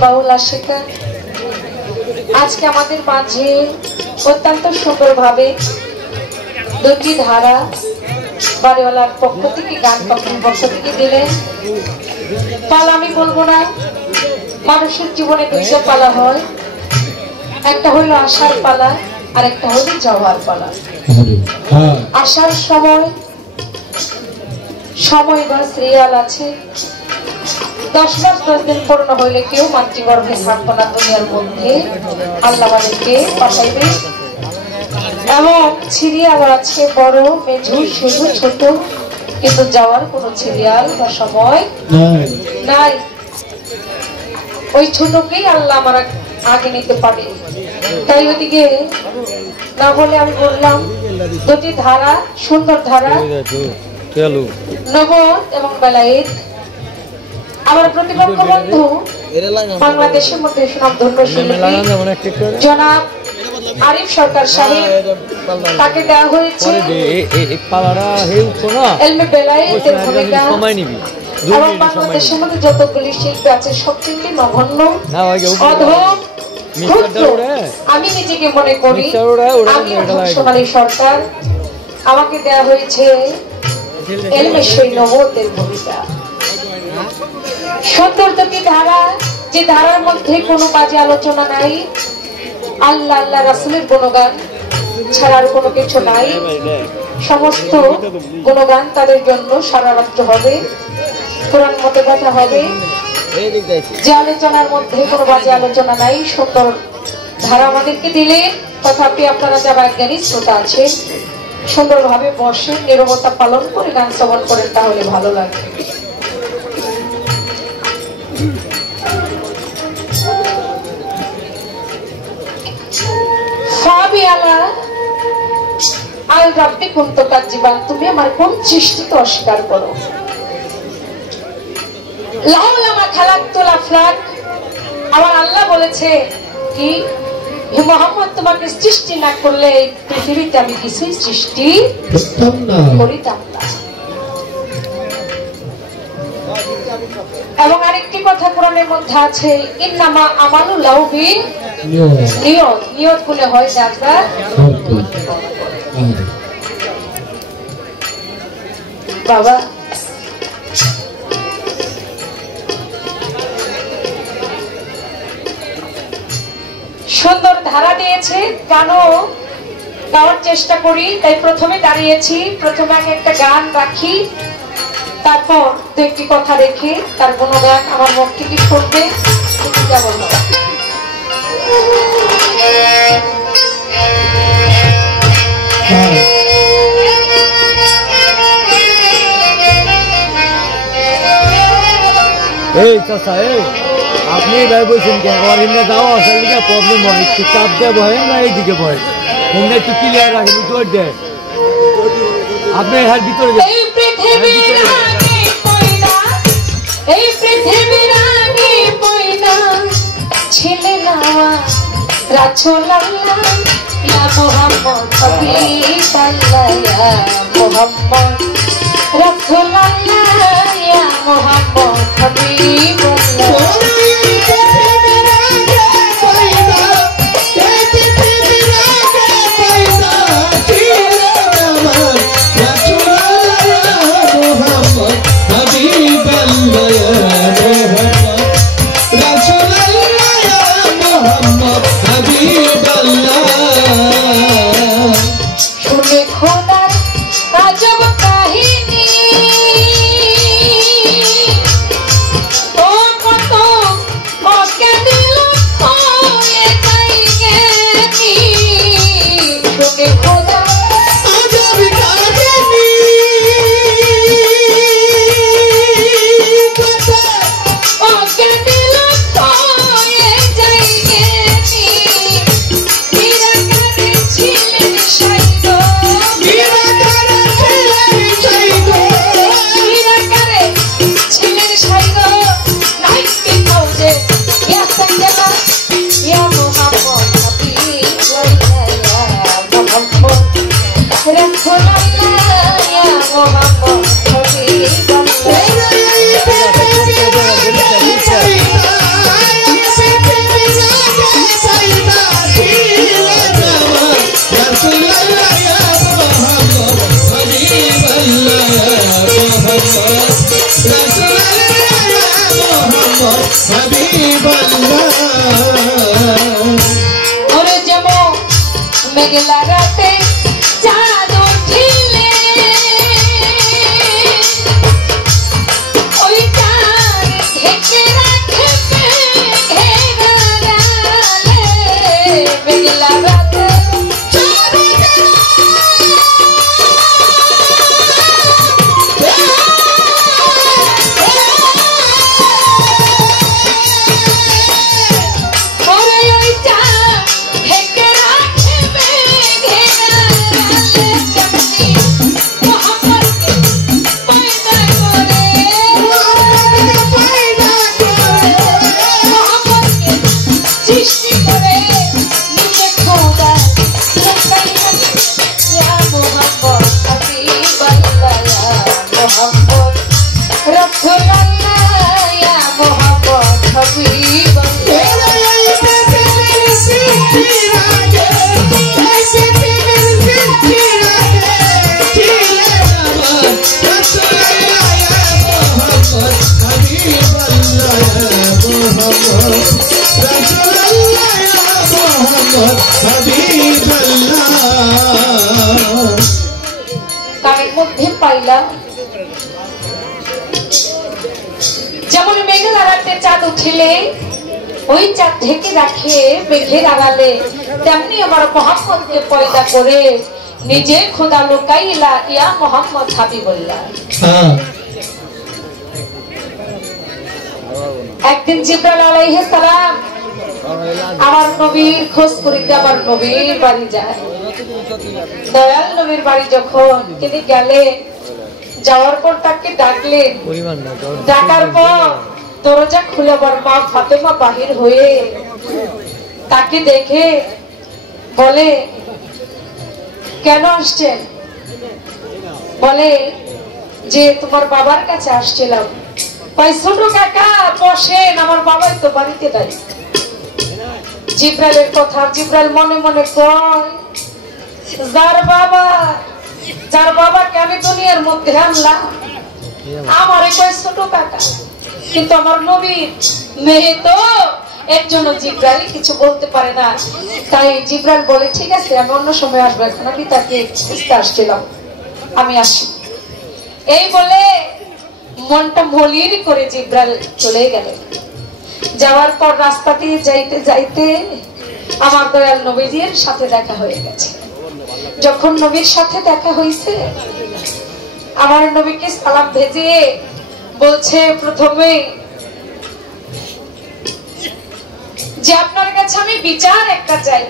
বাউল আশিকা আজকে আমাদের মাঝে অত্যন্ত সুন্দরভাবে দুটি ধারা বাড়িওয়ালার পক্ষ থেকে গান পক্ষ থেকে দিলেন। পালা আমি বলবো না, মানুষের জীবনে দুইটা পালা হয়, একটা হইলো আসার পালা আর একটা হলো যাওয়ার পালা। আসার সময় বা সিরিয়াল আছে, 10 মাস 10 দিন পূর্ণ হইলে কেউ মাতৃগর্ভে থাকবো না দুনিয়ার মধ্যে, আল্লাহ আমাদেরকে পাঠাইবে। এবং সিরিয়াল আছে বড় মেজু শুধু ছোট, কিন্তু যাওয়ার কোন সিরিয়াল বা সময় নাই। ওই ছোটকেই আল্লাহ আমার আগে নিতে পারে। তাই ওদিকে না বলে আমি বললাম দুটি ধারা, সুন্দর ধারা, নগদ এবং বেলায়েত। আমার প্রতিপক্ষ বন্ধু বাংলাদেশের মধ্যে সুনামধন্য শিল্পী জনাব আরিফ সরকার সাহেব, তাকে দেওয়া হয়েছে এলমে বেলায়েতের ভূমিকা। এবং বাংলাদেশের মধ্যে যতগুলি শিল্পী আছে সবচেয়ে নগণ্য, অধম, ক্ষুদ্র আমি নিজেকে মনে করি আমি সোনালী সরকার। আমাকে দেওয়া হয়েছে এলমে সেই নগদের ভূমিকা। সুন্দর দুটি ধারা, যে ধারার মধ্যে কোনো বাজে আলোচনা নাই, আল্লাহ আল্লাহ রাসূলের গুণগান ছাড়া আর কোনো কিছু নাই। সমস্ত গুণগান তাদের জন্য সারা রাত্র হবে, কোরআন মতে কথা হবে। যে আলোচনার মধ্যে কোনো বাজে আলোচনা নাই, সুন্দর ধারা আমাদেরকে দিলে, তথাপি আপনারা যারা জ্ঞানী শ্রোতা আছে সুন্দরভাবে বসে নীরবতা পালন করে গান শ্রবণ করেন, তাহলে ভালো লাগবে। তুমি আমার কোন সৃষ্টিকে অস্বীকার করো? আমার আল্লাহ বলেছে কি, মুহাম্মদ তোমাকে সৃষ্টি না করলে পৃথিবীতে আমি কিছুই সৃষ্টি করিতাম না। এবং আরেকটি কথা কোরআনের মধ্যে আছে, ইন্নামা আমালু লাহু বিনিয়ত, নিয়ত গুলো হয় যাত্রা। বাবা সুন্দর ধারা দিয়েছে, গানও গাওয়ার চেষ্টা করি, তাই প্রথমে দাঁড়িয়েছি। প্রথমে আগে একটা গান রাখি, তারপর দু একটি কথা রেখে তার কোনো গান আমার মুখ থেকে শুনবে। তুমি যা বলো। এই চাচা, আপনি ভাই বলছেন কেন? আমার এমনি যাওয়া আসার দিকে প্রবলেম হয়, একটু চাপ দিয়ে বহেন না এইদিকে বহেন, ফোনটা একটু ক্লিয়ার রাখেন, ভিতর দেয় আপনি হার ভিতরে ছেলে নাওয়া রাসূলুল্লাহ ইয়া মুহাম্মদ হাবিবাল্লাহ, ইয়া মুহাম্মদ রাসূলুল্লাহ, ইয়া মুহাম্মদ হাবিবাল্লাহ। ওরে যেমন মেঘলা রাতে চাঁদ উঠিলে ওই চাঁদ ঢেকে রাখে মেঘলা রাতে যেমন মেঘের আড়ালে চাঁদ উঠিলে ওই চাঁদ ঢেকে রাখে মেঘের আড়ালে, তেমনি আমার মোহাম্মদকে পয়দা করে নিজে খোদা লুকাইলা ইয়া মোহাম্মদ হাবিবুল্লাহ। একদিন জিবরাইল আলাইহিস সালাম আমার নবীর খোঁজ করিতে আমার নবীর বাড়ি যায়। দয়াল নবীর বাড়ি যখন তিনি গেলে, যাওয়ার পর তাকে ডাকলেন। ডাকার পর দরজা খুলে মা ফাতেমা বাহির হয়ে তাকে দেখে বলে, কেন আসছেন? বলে যে তোমার বাবার কাছে আসছিলাম। ছোট কাকা বসেন, আমার বাবাই তো বাড়িতে নাই। জিবরাইলের কথা জিবরাইল মনে মনে কয়, যার বাবাকে আমি দুনিয়ার মধ্যে আনলাম আমার কয় ছোট কাকা, কিন্তু আমার নবীর মেয়ে তো এর জন্য জিবরাইল কিছু বলতে পারে না। তাই জিবরাইল বলে, ঠিক আছে আমি অন্য সময় আসবো, এখন আমি তাকে খুঁজতে আসছিলাম, আমি আসি। এই বলে মনটা মলিন করে জিবরাইল চলে গেলেন। যাওয়ার পর রাস্তা দিয়ে যাইতে যাইতে আমার দয়াল নবীজির সাথে দেখা হয়ে গেছে। যখন নবীর সাথে দেখা হয়েছে, আমার নবীকে সালাম ভেজিয়ে বলছে প্রথমে যে আপনার কাছে আমি বিচার একটা চাই।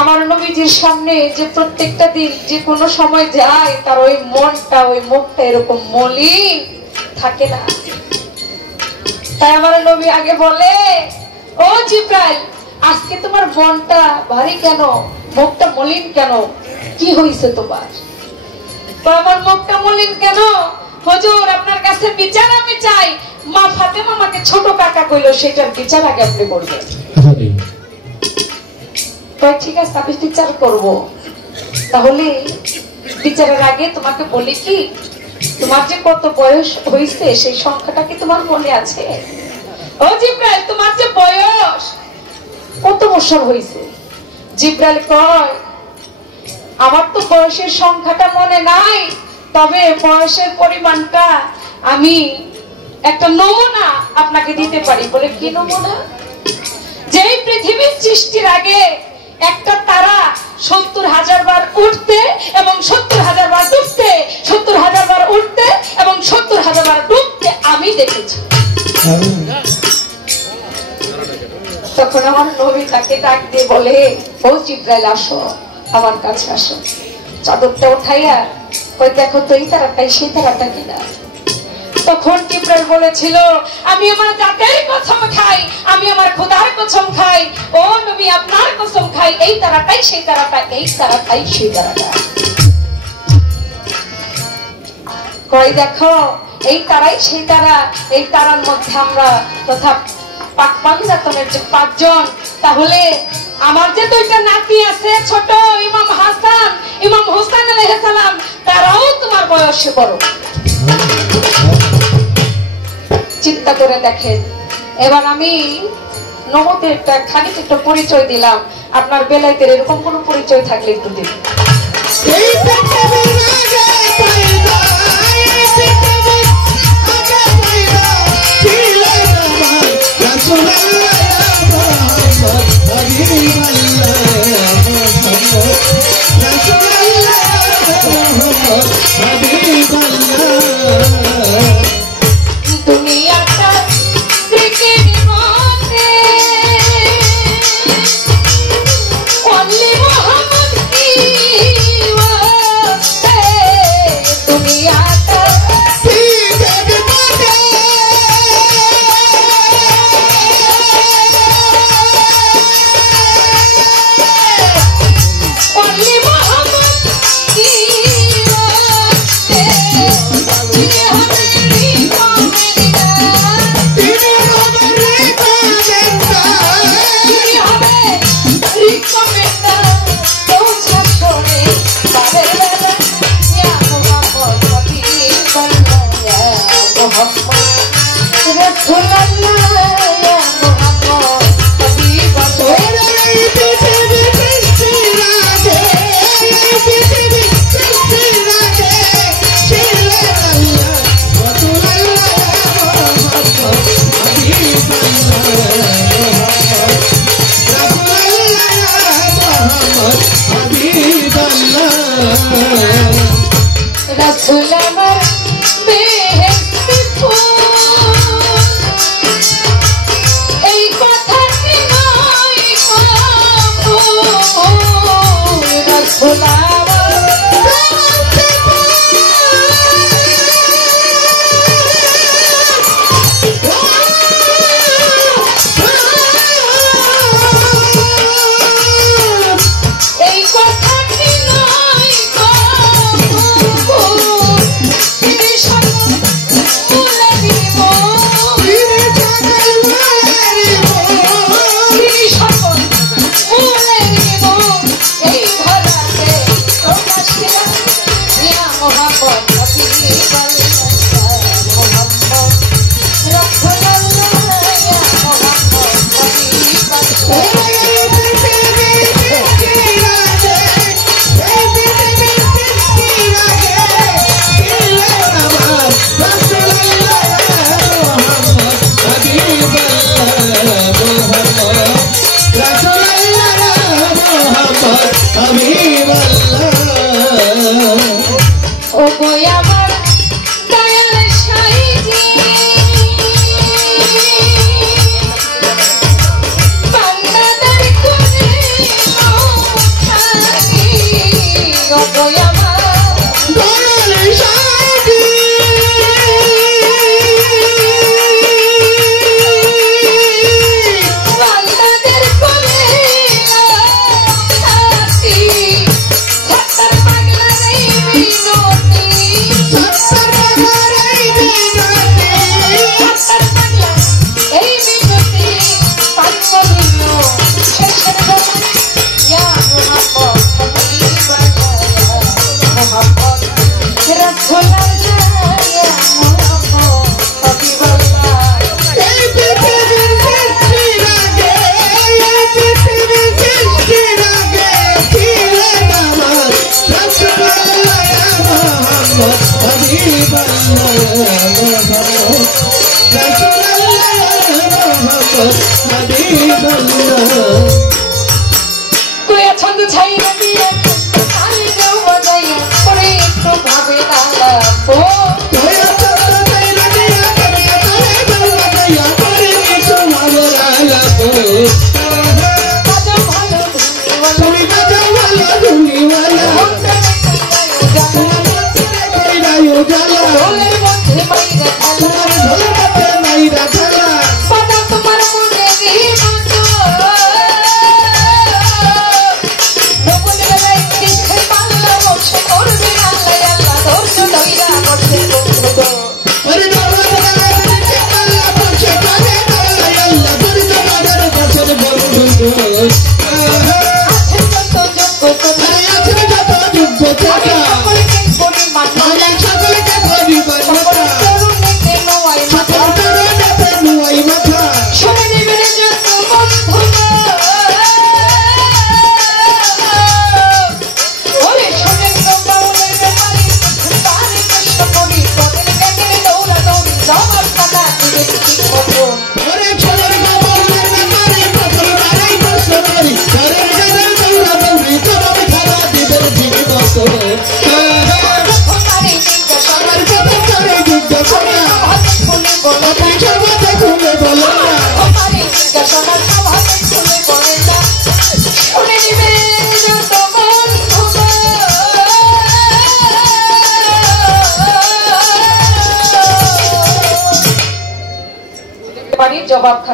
আমার নবীজির সামনে যে প্রত্যেকটা দিন যে কোনো সময় যায়, তার ওই মনটা ওই মুখটা এরকম মলিন থাকে না। তাই আমার নবী আগে বলে, ও জিবরাইল, আজকে তোমার মনটা ভারী কেন, মুখটা মলিন কেন, কি হয়েছে তোমার? আমার মুখটা মলিন কেন? হুজুর আপনার কাছে বিচার আমি চাই। মা ফাতেমা আমাকে ছোট কাকা কইলো, সেটার বিচার আগে আপনি করবেন। ঠিক আছে আমি বিচার করবো। তাহলে বিচারের আগে তোমাকে বলি কি, তোমার যে কত বয়স হয়েছে সেই সংখ্যাটা কি তোমার মনে আছে? ও জিবরাইল, তোমার যে বয়স কত বছর হয়েছে? জিবরাইল কয়, আমার তো বয়সের সংখ্যাটা মনে নাই, তবে বয়সের পরিমাণটা আমি একটা নমুনা আপনাকে দিতে পারি। বলে কি নমুনা? যে পৃথিবীর সৃষ্টির আগে একটা তারা 70,000 বার উঠতে এবং 70,000 বার ডুবতে, 70,000 বার উঠতে এবং 70,000 বার ডুবতে আমি দেখেছি। তখন আমার নবী তাকে ডাক দিয়ে বলে, ও জিবরাইল আসো, আমার কাছে আসো। চাদরটা উঠাইয়া কই, দেখো তো এই তারাটাই সেই তারাটা কিনা। তখন জিবরাইল বলেছিল, আমি আমার জাতের কসম খাই, আমি আমার খোদার কসম খাই, ও নবী আপনার কসম খাই, এই তারাটাই সেই তারাটা, এই তারাটাই সেই তারাটা। কই দেখো এই তারাই সেই তারা, এই তারার মধ্যে আমরা তথা পাক পাঞ্জাতনের যে 5 জন, তাহলে আমার যে 2টা নাতি আছে ছোট, ইমাম হাসান ইমাম হোসেন আলাইহিস সালাম, তারাও তোমার বয়সে বড়। চিন্তা করে দেখেন। এবার আমি নমতে একটা খানিক একটা পরিচয় দিলাম, আপনার বেলাইতে এরকম কোন পরিচয় থাকলে একটু দিন। দুনিয়াটা ক্রিকেট মাঠে অনলি মোহাম্মদ দুনিয়াটা ক্রিকেট মাঠে অনলি মোহাম্মদ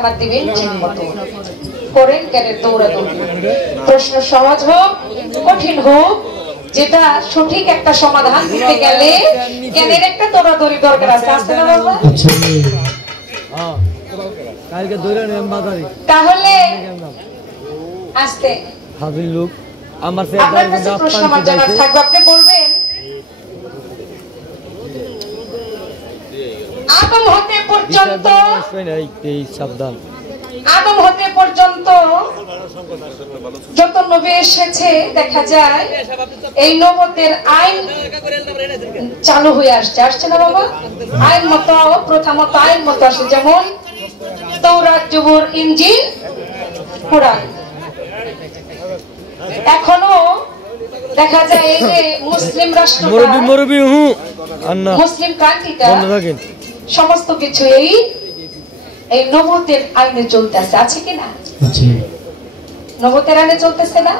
তৎক্ষণাৎ দিবেন ঠিক মতো। করেন জ্ঞানের দৌড়াদৌড়ি। প্রশ্ন সহজ হোক কঠিন হোক, যেটা সঠিক একটা সমাধান দিতে গেলে জ্ঞানের একটা দৌড়াদৌড়ি দরকার আছে। আসতে না বাবা? তাহলে আসতে আপনার কাছে প্রশ্ন আমার জানার থাকবে, আপনি বলবেন আদম হতে পর্যন্ত যত নবী এসেছে দেখা যায় এই নবুয়তের আইন চালু হয়ে আসছে না বাবা? আইন মতো প্রথা মতো আইন মতো আসে, যেমন তাওরাত, জবুর, ইনজিল, কুরআন। এখনো দেখা যায় এই যে মুসলিম রাষ্ট্রটা, মুসলিম কান্ট্রিটা সমস্ত কিছু এই নবুয়তের আইনে চলতেছে, আছে কিনা? নবুয়তের আইনে চলতেছে না?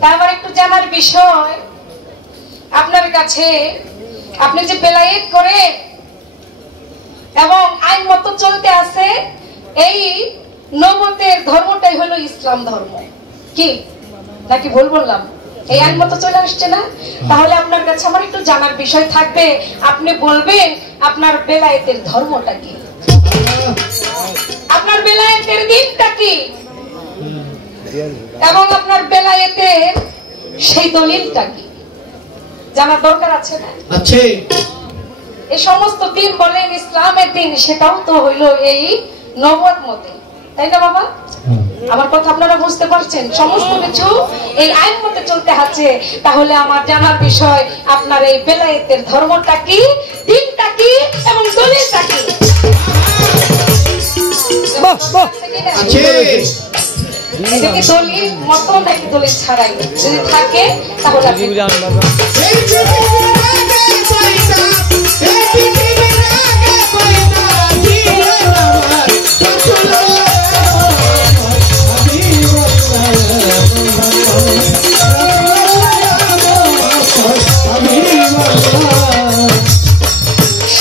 তা আমার একটু জানার বিষয় আপনার কাছে, আপনি যে বেলায়েত করে এবং আইন মতো চলতে আছে, এই নবুয়তের ধর্মটাই হলো ইসলাম ধর্ম, কি নাকি ভুল বললাম? এই আইন মতো চলে আসছে না? তাহলে আপনার কাছে আমার একটু জানার বিষয় থাকবে, আপনি বলবেন আপনার বেলায়েতের ধর্মটা কি, আপনার বেলায়েতের দিনটা কি, এবং আপনার বেলায়েতের সেই দলিলটা কি, জানার দরকার আছে না? আছে। এই সমস্ত দিন বলেন ইসলামের দিন, সেটাও তো হইলো এই নবুয়ত মতে, তাই না বাবা? আমার কথা আপনারা বুঝতে পারছেন? সমস্ত কিছু এই আইন মতে চলতে আছে। তাহলে আমার জানার বিষয় আপনার এই বেলায়েতের ধর্মটা কি, দিনটা কি এবং দলিলটা কি? এটা কি দলিল মতো নাকি দলিল ছাড়াই? যদি থাকে তাহলে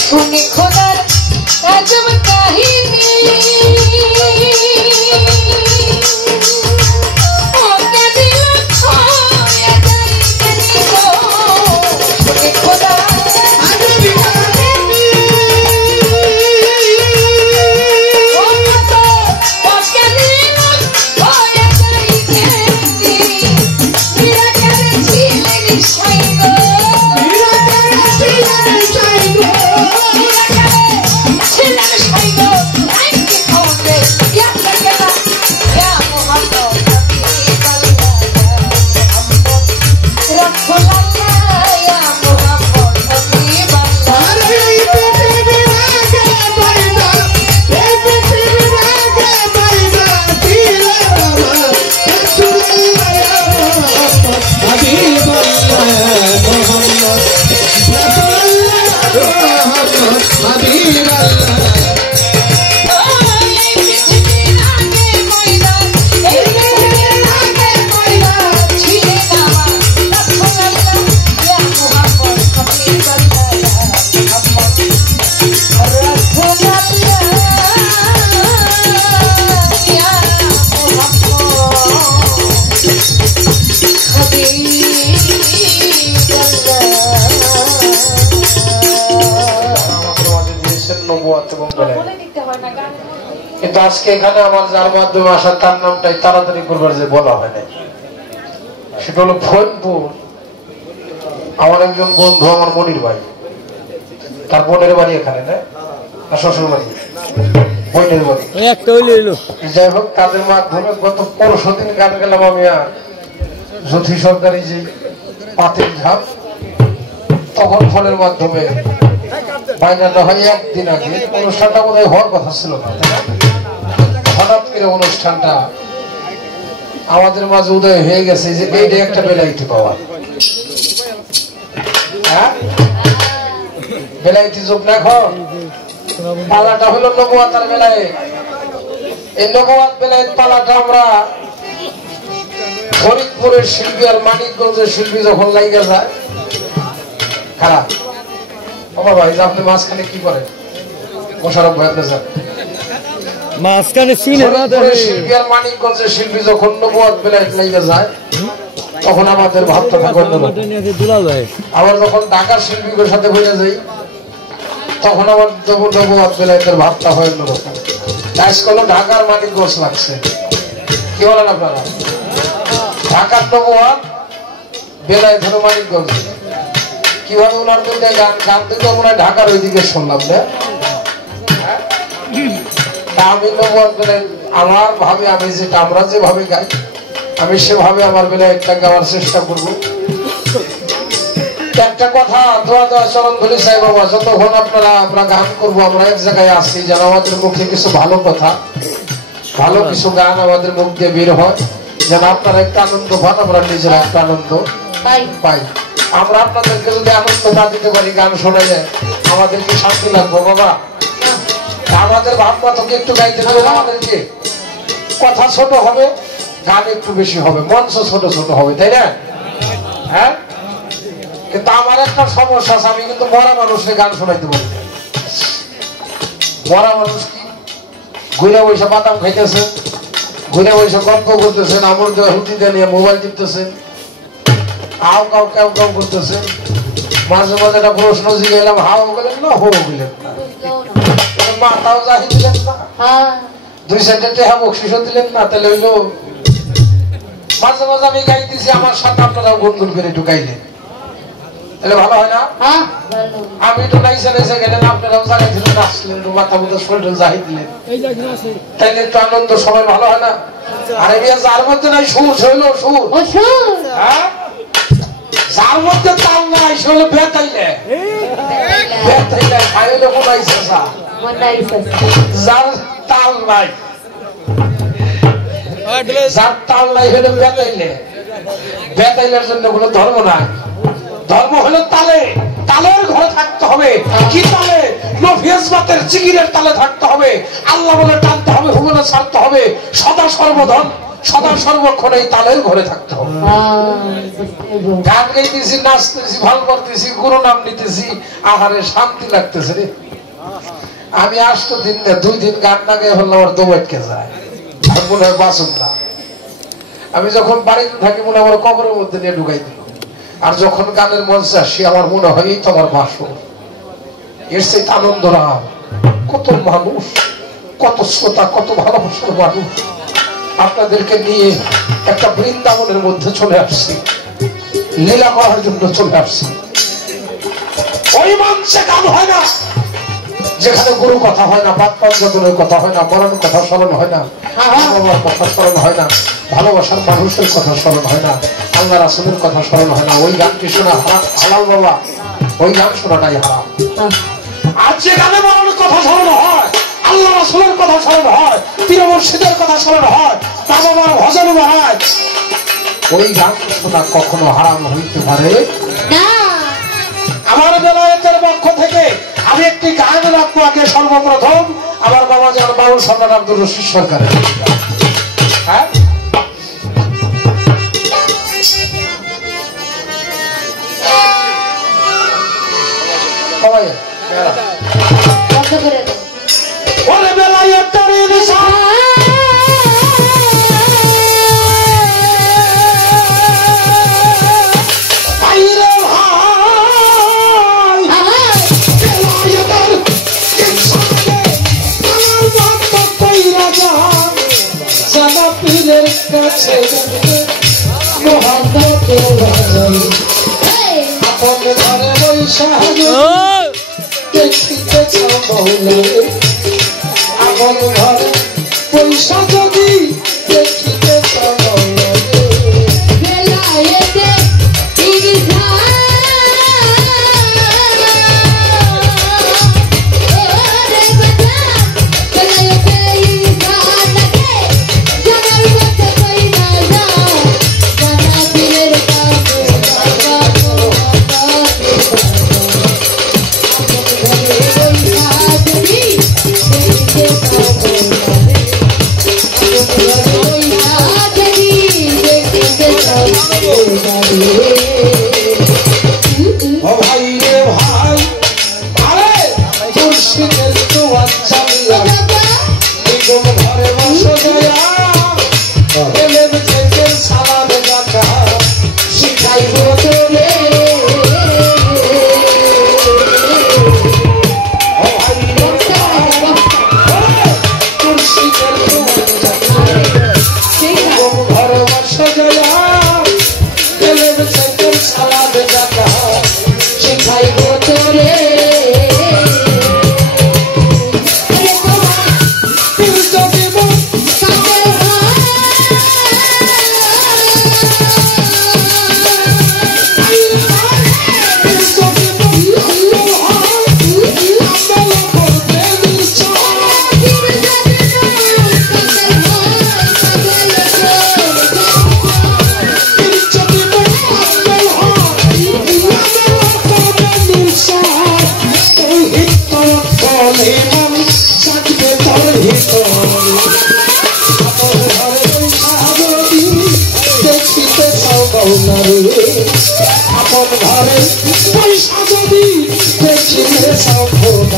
শুনি খোদার আজব কাহিনী, কিন্তু আজকে এখানে আমার যার মাধ্যমে আসা তার নামটাই তাড়াতাড়ি করবার যে বলা হয় না, সেটা হলো ফোনপুর। আমার একজন বন্ধু, আমার মনির ভাই, তার বোনের বাড়ি এখানে না, আর শ্বশুর বাড়ি বোনের বাড়ি। যাই হোক, তাদের মাধ্যমে গত 15 দিন গান গেলাম আমি আর জ্যোতি সরকারি যে পাতিল ঝাপ, তখন ফোনের মাধ্যমে বাইনাটা হয় একদিন আগে। অনুষ্ঠানটা বোধহয় হওয়ার কথা ছিল না, হঠাৎ করে অনুষ্ঠানটা আমাদের মাঝে উদয় হয়ে গেছে যে এইটা একটা বেলায়েতি পাওয়া। হ্যাঁ, বেলায়েতি যোগ দেখো, পালাটা হলো নবুয়ত আর বেলায়েত। এই নবুয়ত বেলায়েত পালাটা আমরা ফরিদপুরের শিল্পী আর মানিকগঞ্জের শিল্পী যখন লাইগা যায় খারাপ। বাবা ভাই, আপনি মাঝখানে কি করেন? মোশারফ ভাই, আপনি যান। মাঝখানে চিনে না শিল্পী আর মানিকগঞ্জের শিল্পী যখন নবুয়াত বেলায়েত লাইগা যায় তখন আমাদের ভাবটা থাকে আবার যখন ঢাকার শিল্পীদের সাথে বলে যাই তখন আবার নবুয়াত বেলায়েতের ভাবটা হয় অন্যরকম। আজকাল ঢাকার মানিকগঞ্জ লাগছে, কি বলেন আপনারা? ঢাকার নবুয়াত বেলায়েত হলো মানিকগঞ্জ। কিভাবে ওনার মধ্যে গান দিতে মনে হয় ঢাকার ওইদিকে শুনলাম না। আমি নবুয়াত বেলায়েত আমার ভাবে আমি যেটা আমরা যেভাবে গাই আমি সেভাবে আমার বেলায়েতটা গাওয়ার চেষ্টা করব। একটা কথা দোয়া দোয়া চরণ ধরে চাই বাবা, যতক্ষণ আমরা গান করবো আমরা এক জায়গায় আসি যেন আমাদের মুখে কিছু ভালো কথা ভালো কিছু গান আমাদের মুখ দিয়ে বের হয়, যেন আপনারা একটা আনন্দ পান, আমরা নিজেরা একটা আনন্দ পাই। আমরা আপনাদেরকে যদি আনন্দ না দিতে পারি, গান শোনা যায়, আমাদেরকে শান্তি লাগবো বাবা? আমাদের ভাবনা তোকে একটু গাইতে হবে, আমাদেরকে কথা ছোট হবে, গান একটু বেশি হবে, মঞ্চ ছোট ছোট হবে, তাই না? হ্যাঁ, কিন্তু আমার একটা সমস্যা আছে, আমি কিন্তু মরা মানুষকে গান শোনাইতে পারি। মরা মানুষ কি ঘুরে বসে বাদাম খাইতেছে, ঘুরে বসে গল্প করতেছেন, আমল দেওয়া হুতিতে নিয়ে মোবাইল টিপতেছেন, আও কাউ কেউ কেউ করতেছেন। মাঝে মাঝে একটা প্রশ্ন জিজ্ঞাসা, হাও গেলেন না হো গেলেন না, মাথাও জাহি দিলেন না, 2 সেন্টের টেহা বকশিসও দিলেন না, তাহলে হইলো। মাঝে মাঝে আমি গাইতেছি, আমার সাথে আপনারা গুনগুন করে একটু গাইলেন, তাহলে ভালো হয় না? আমি একটু নাইসে নাইসে গেলেন, আপনারাও জাগাই দিলেন, আসলেন, মাথা মতো শরীর জাহি দিলেন, তাইলে একটু আনন্দ সবাই ভালো হয় না? আরে যার মধ্যে নাই সুর হইলো সুর, হ্যাঁ, যার মধ্যে তাল নাই সে হলো বেতাইলে, বেতাইলে খাইলে কোনাইছে যার তাল নাই, যার তাল নাই হলো বেতাইলে। বেতাইলের জন্য কোনো ধর্ম নাই, ধর্ম হলো তালে, তালের ঘরে থাকতে হবে। কি তালে? নফিয়াজবাতের জিকিরের তালে থাকতে হবে, আল্লাহ বলে টানতে হবে, হুবলে ছাড়তে হবে, সদা সর্বধন সদা সর্বক্ষণ এই তালের ঘরে থাকতে হবে। গান গাইতেছি, নাচতেছি, ভালো করতেছি, গুরু নাম নিতেছি, আহারে শান্তি লাগতেছে রে। আমি আসতো দিন না 2 দিন গান না গায়ে হলো আমার দম আটকে যায়, মনে হয় বাঁচুন না। আমি যখন বাড়িতে থাকি মনে হয় আমার কবরের মধ্যে নিয়ে ঢুকাই দিল, আর যখন গানের মঞ্চে আসি আমার মনে হয় এই তো আমার বাসর। এর সেই আনন্দ রাম, কত মানুষ, কত শ্রোতা, কত ভালোবাসার মানুষ, আপনাদেরকে নিয়ে একটা বৃন্দাবনের মধ্যে চলে আসছি, লীলা করার জন্য চলে আসছি। ওই মঞ্চে গান হয় না যেখানে গুরু কথা হয় না, বাদ পঞ্চজনের কথা হয় না, মরণ কথা স্মরণ হয় না, বাবার কথা স্মরণ হয় না, ভালোবাসার মানুষের কথা স্মরণ হয় না, আল্লাহ রাসূলের কথা স্মরণ হয় না। ওই গানটি শোনা হালাল বাবা, ওই গান শোনাটাই হারাম। আর যে গানে মরণের কথা স্মরণ হয়, আল্লাহ রাসূলের কথা স্মরণ হয়, পীর মুর্শিদের কথা স্মরণ হয়, বাবা মার ভজন হয়, ওই গান শোনা কখনো হারাম হইতে পারে না। আমার বেলায়েতের পক্ষ থেকে আমি একটি গান রাখবো আগে সর্বপ্রথম, আমার বাবা যান বাউল সম্রাট আব্দুর রশিদ সরকারের। হ্যাঁ, ওরে বেলায়েতের ইনসান আপন ঘরে পয়সা যদি দেখিতে Thank you. ঘরে বসে গেলা তেলের সাইকেল সালাদ জাতা শিখাইব তোরে আপন ঘরে পয়সা যদি দেখিলে সৌভাগ্য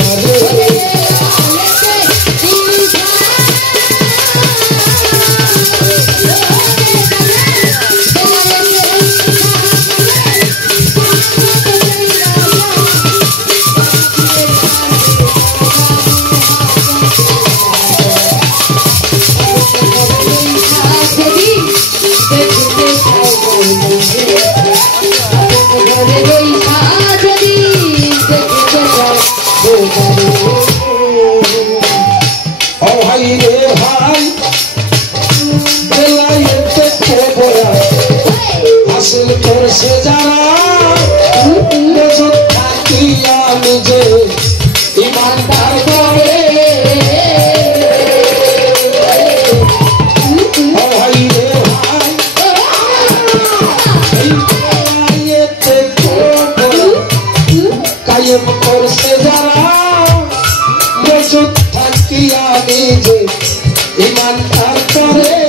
করছে যারা থাকিয়া নিজে ইমানদার করে ভাই রে ভাই কায়েম করছে যারা মজুদ থাকিয়া নিজে ইমানদার করে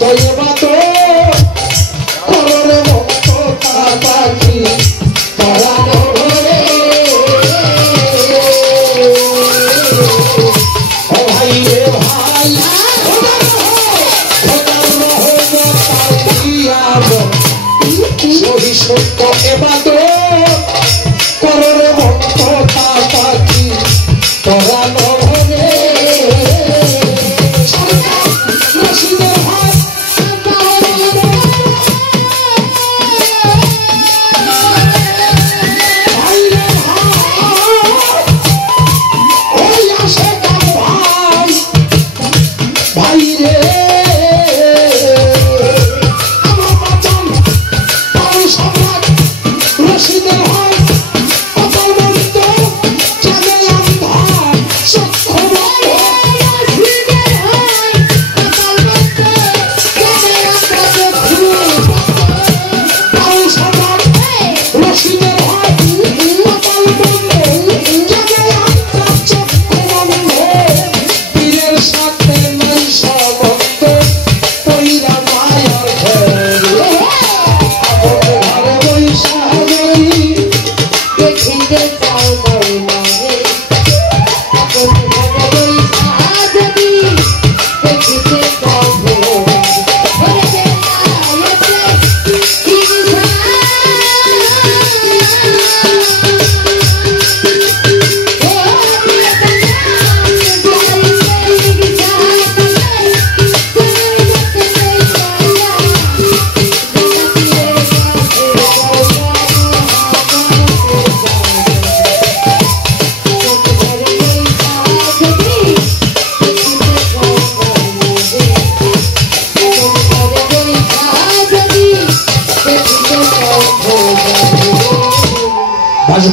তৈবা তো কররে ভক্ত পাখি পরানো ঘরে ও ভাই রে ভাই সহি সত্য এবাদ কররে ভক্ত পাখি পরানো ঘরে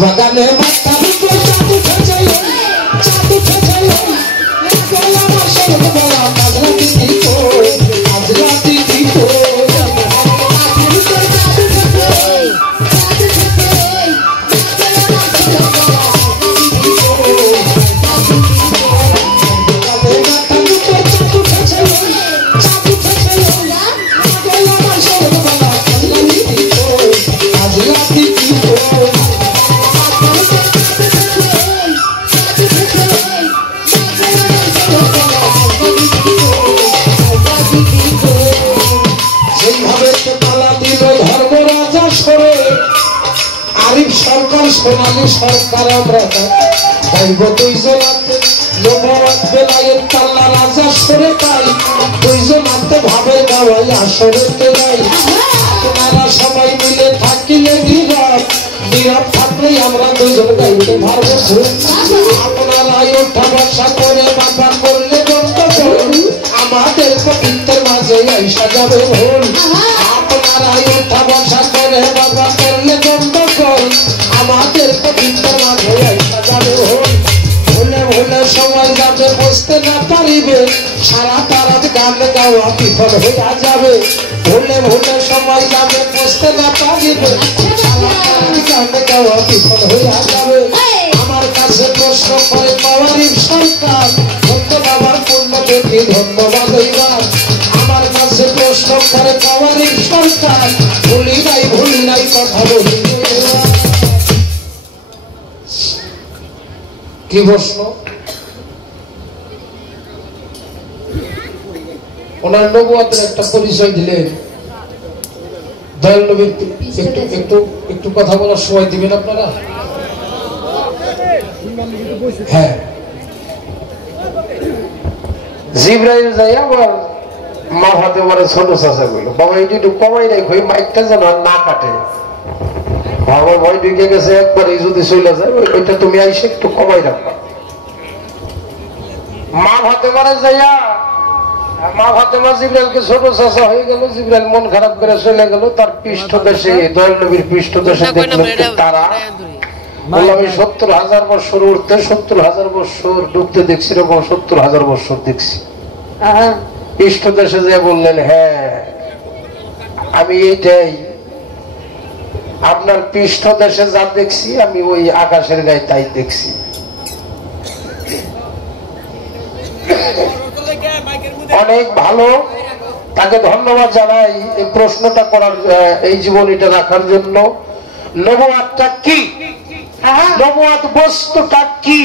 বাগানে মাথার উপর চাঁদ উঠেছে আমার সব বলা আজরাতি দিতো সোনালী সরকার আমরা গাইব দুইজনাতে বেলায়ের পাল্লা রাজা সরে পাই দুইজনাতে ভাবে গাওয়াই আসরেতে যাই আপনারা সবাই মিলে থাকিলে নীরব নীরব থাকলেই আমরা দুইজন গাইতে পারবো আপনারা ওঠা বসা করে বাবা করলে আমাদের কবিত্বের মাঝে আইসা যাবে ভুল আপনারা ওঠা বসা করে বাবা করলে গন্ডগোল আমাদের পবিত্র মাঝে আইসা যাবে ভুলে ভুলে সময় যাবে বসতে না পারিবে সারা তারাত গান গাওয়া বিফল হইয়া যাবে ভুলে ভুলে সময় যাবে বসতে না পারিবে সারা তারাত গান গাওয়া বিফল হইয়া যাবে আমার কাছে প্রশ্ন করে পাওয়ারি সরকার ধন্য বাবার পূর্ণ দেখি ধন্যবাদ এইবার আমার কাছে প্রশ্ন করে পাওয়ারি সরকার ভুলি নাই কথা বলি কি প্রশ্ন ওনার নবুয়তের একটা পরিচয় দিলেন দয়াল নবীর একটু কথা বলার সময় দিবেন আপনারা হ্যাঁ জিবরাইল যাই আবার মা হাতে পরে ছোট চাচা গেল বাবা এটি একটু কমাই রাখো এই মাইকটা যেন না কাটে আমার ভয় ঢুকে গেছে একবারে যদি চলে যায় ওইটা তুমি আইসে একটু কমাই রাখবা মা হাতে পরে যাইয়া মা ফাতেমা জিবরাইলকে ছোট চাচা হয়ে গেল জিবরাইল মন খারাপ করে চলে গেল তার পৃষ্ঠদেশে দয়াল নবীর পৃষ্ঠদেশে দেখলেন তারা আমি ৭০,০০০ বছর উঠতে ৭০,০০০ বছর ডুবতে দেখছি এরকম ৭০,০০০ বছর দেখছি পৃষ্ঠদেশে যে বললেন হ্যাঁ আমি এইটাই আপনার পৃষ্ঠদেশে যা দেখছি আমি ওই আকাশের গায়ে তাই দেখছি অনেক ভালো তাকে ধন্যবাদ জানাই এই প্রশ্নটা করার, এই জীবনীটা রাখার জন্য। নবুয়াতটা কি, নবুয়াত বস্তুটা কি,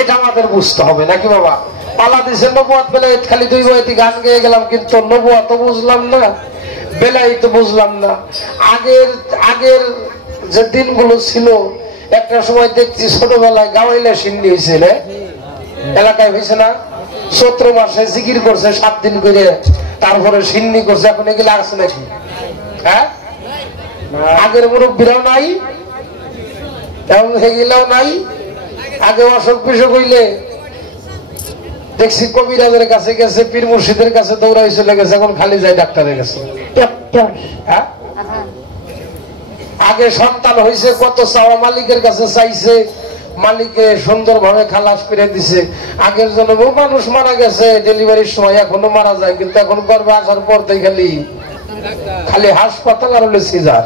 এটা আমাদের বুঝতে হবে নাকি বাবা? বাংলাদেশের নবুয়াত বেলায়েত খালি দুই বইতে গান গেয়ে গেলাম, কিন্তু নবুয়াত তো বুঝলাম না, বেলায়েত তো বুঝলাম না। আগের যে দিনগুলো ছিল, একটা সময় দেখছি ছোটবেলায় গাওয়াইলে সিন্নি হয়েছিল, এলাকায় হয়েছে না? চৈত্র মাসে জিকির করছে 7 দিন করে, তারপরে সিন্নি করছে। এখন এগুলো আছে নাকি? হ্যাঁ, আগের মুরব্বীরাও নাই, এবং সেগুলাও নাই। আগে অসুখ বিসুখ হইলে দেখছি কবিরাজের কাছে গেছে, পীর মুর্শিদের কাছে দৌড়াই চলে গেছে, এখন খালি যায় ডাক্তারের কাছে। হ্যাঁ, আগে সন্তান হয়েছে কত চাওয়া মালিকের কাছে চাইছে, মালিকে সুন্দর ভাবে খালাস করে দিছে। আগের জন্মও মানুষ মারা গেছে ডেলিভারির সময়, এখনো মারা যায়, কিন্তু এখন গর্ভে আসার পর খালি হাসপাতাল আর হলে সিজার।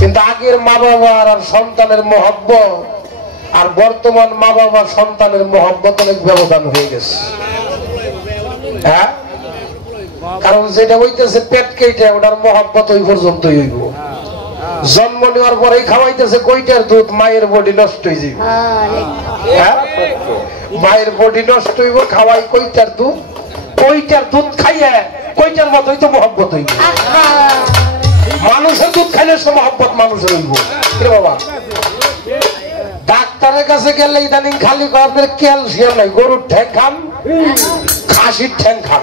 কিন্তু আগের মা বাবার আর সন্তানের মহব্বত আর বর্তমান মা বাবার সন্তানের মহব্বত অনেক ব্যবধান হয়ে গেছে। হ্যাঁ, কারণ যেটা হইতেছে পেট কেটে, ওটার মহব্বত ওই পর্যন্তই হইব। জন্ম নেওয়ার পরেই খাওয়াইতেছে কইটার দুধ, মায়ের বডি নষ্ট হয়ে যাবে। হ্যাঁ, মায়ের বডি নষ্ট হইব, খাওয়াই কইটার দুধ, কইটার দুধ খাইয়া কইটার মতোই তো মহব্বত হইব। মানুষের দুধ খাইলে সে মহব্বত মানুষের হইব বাবা। ডাক্তারের কাছে গেলে ইদানিং খালি আপনার ক্যালসিয়াম নাই, গরুর ঠ্যাং খান, খাসির ঠ্যাং খান,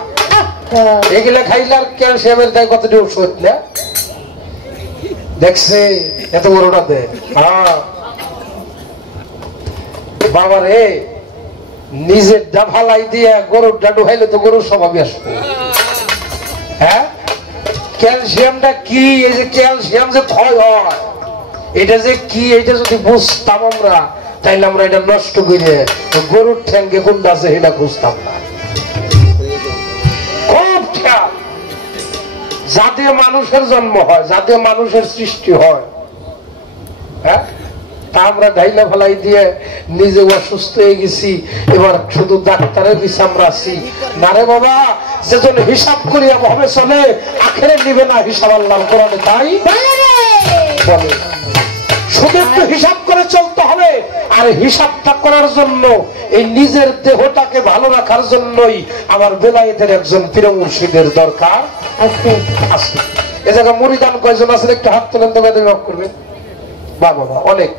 এগুলা খাইলে আর ক্যালসিয়ামের দায় কতটি ওষুধ না দেখছে, এত বড়টা দে। হ্যাঁ বাবা রে, নিজের ডাফালাই দিয়ে গরুর ডাডু খাইলে তো গরুর স্বভাবে আসবে। হ্যাঁ, ক্যালসিয়ামটা কি, এই যে ক্যালসিয়াম যে ক্ষয় হয়, এটা যে কি, এটা যদি বুঝতাম আমরা, তাইলে আমরা এটা নষ্ট করে গরুর ঠ্যাঙ্গে কোনটা আছে এটা বুঝতাম না। খুব খেয়াল, যাতে মানুষের জন্ম হয়, যাতে মানুষের সৃষ্টি হয়, হ্যাঁ, তা আমরা ঢাইলা ফেলাই দিয়ে নিজে অসুস্থ হয়ে গেছি। এবার শুধু ডাক্তারের পিছে আমরা আছি না রে বাবা। যেজন হিসাব করিয়া ভাবে চলে, আখেরে নিবে না হিসাব আল্লাহর কোরআনে তাই বলে। শুধু একটু হিসাব করে চলতে হবে, আর হিসাবটা করার জন্য এই নিজের দেহটাকে ভালো রাখার জন্যই আমার বেলায়েতের একজন পীর মুর্শিদের দরকার আছে। এ জায়গা মুরিদান কয়জন আছেন? একটু হাত তোলেন তো, মাফ করবেন বাবা। অনেক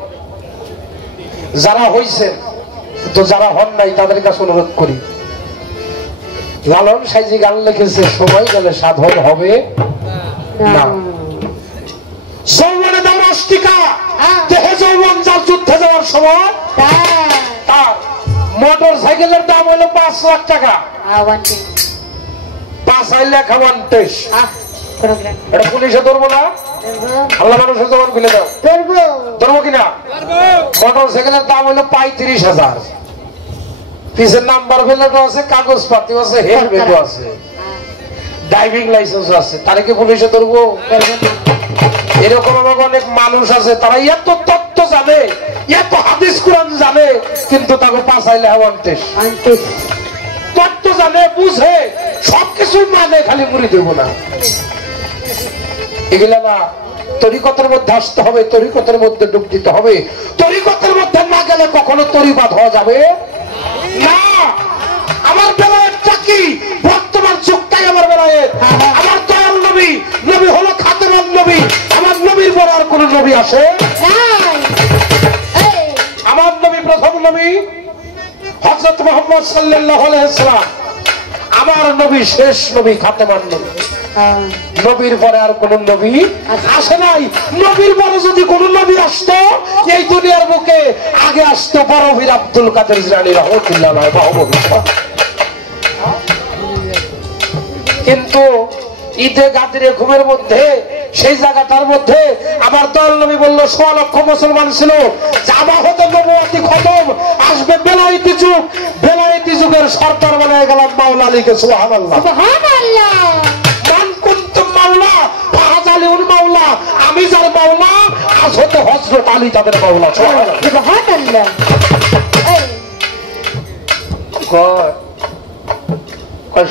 যারা হইছেন, তো যারা হন নাই তাদের কাছে অনুরোধ করি, লালন সাইজি গান লিখেছে, সময় গেলে সাধন হবে না। যৌবনে দাম অষ্টিকা, দেহে যৌবন যার যুদ্ধে যাওয়ার সময়, তার মোটর সাইকেলের দাম হলো 5 লাখ টাকা। 5 লাখ 1 এটা পুলিশে ধরবো না? আল্লাহ মানুষের জবান খুলে দাও, ধরবো কিনা? মোটর সাইকেলের দাম হলো 35,000। পিছের নাম্বার প্লেটও আছে, কাগজ পাতি আছে, হেলমেটও আছে, ড্রাইভিং লাইসেন্স আছে, তারা কি পুলিশে ধরবো? এরকম অনেক মানুষ আছে, তারা এত তত্ত্ব জানে, এত হাদিস কোরআন জানে, কিন্তু তাকে 5 লাখ 1 তত্ত্ব জানে, বুঝে, সবকিছু মানে, খালি মুড়ি দেব না। এগুলা না, তরিকতের মধ্যে আসতে হবে, তরিকতের মধ্যে ডুব দিতে হবে। তরিকতের মধ্যে না গেলে কখনো তরিবাদ হওয়া যাবে না। আমার বেলায়েতটা কি? বর্তমান যুগটাই আমার বেলায়েত। আমার দয়াল নবী, নবী হলো খাতেমুন নবী। আমার নবীর পর আর কোন নবী আসে? আমার নবী প্রথম নবী হযরত মুহাম্মদ সাল্লাল্লাহু আলাইহি ওয়াসাল্লাম। আমার নবী শেষ নবী, খাতেমুন নবী। নবীর পরে আর কোন নবী আসে নাই। নবীর পরে যদি কোন নবী আসতো, এই দুনিয়ার বুকে আগে আসতো বড় বীর আব্দুল কাদের জিলানী রাহমাতুল্লাহ আলাইহি বাহুবলীর। কিন্তু ঈদে গাদিরে ঘুমের মধ্যে, সেই জায়গাটার মধ্যে আমার দয়াল নবী বলল 1.5 লক্ষ মুসলমান ছিল, জামা হতে নবুয়তি খতম, আসবে বেলায়েতি যুগ, বেলায়েতি যুগের সরকার বানায় গেলাম মাওলা আলীকে। সুবহানাল্লাহ, সুবহানাল্লাহ। মান কুনতুম মাওলা ফাহাজালিউল মাওলা, আমি যার মাওলা, আজ হতে হযরত আলী তাদের মাওলা। সুবহানাল্লাহ।